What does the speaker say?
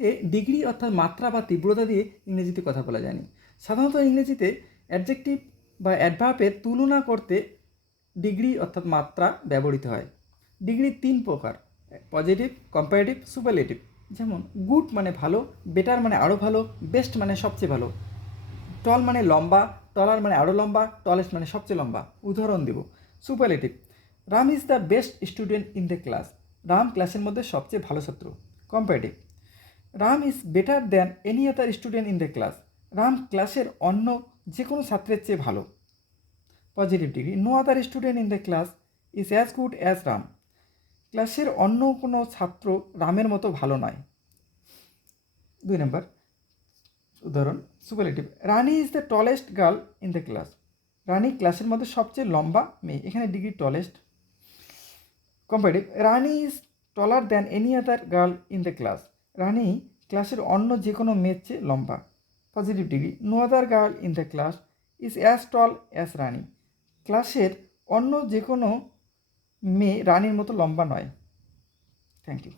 এ degree অর্থাৎ মাত্রা বা তীব্রতা দিয়ে ইংরেজিতে কথা বলা যায়নি। সাধারণত ইংরেজিতে অ্যাডজেক্টিভ বা অ্যাডভার্বের তুলনা করতে ডিগ্রি অর্থাৎ মাত্রা ব্যবহৃত হয়। ডিগ্রি তিন প্রকার পজিটিভ কম্পারেটিভ সুপারলেটিভ যেমন গুড মানে ভালো বেটার মানে আরও ভালো বেস্ট মানে সবচেয়ে ভালো। টল মানে লম্বা টলার মানে আরও লম্বা টলেস্ট মানে সবচেয়ে লম্বা। উদাহরণ দেব superlative Ram is the best student in the class Ram ক্লাসের মধ্যে সবচেয়ে ভালো ছাত্র comparative Ram is better than any other student in the class Ram ক্লাসের অন্য যে কোনো ছাত্রের চেয়ে ভালো। Positive degree no other student in the class is as good as Ram ক্লাসের অন্য কোনো ছাত্র রামের মতো ভালো নয়। দুই নম্বর, উদাহরণ superlative Rani is the tallest girl in the class Rani ক্লাসের মধ্যে সবচেয়ে লম্বা মেয়ে। এখানে degree tallest comparative Rani is taller than any other girl in the class Rani ক্লাসের অন্য যে কোনো মেয়ের চেয়ে লম্বা। Positive degree no other girl in the class is as tall as Rani ক্লাসের অন্য যে কোনো মেয়ে রানীর মতো লম্বা নয়। Thank you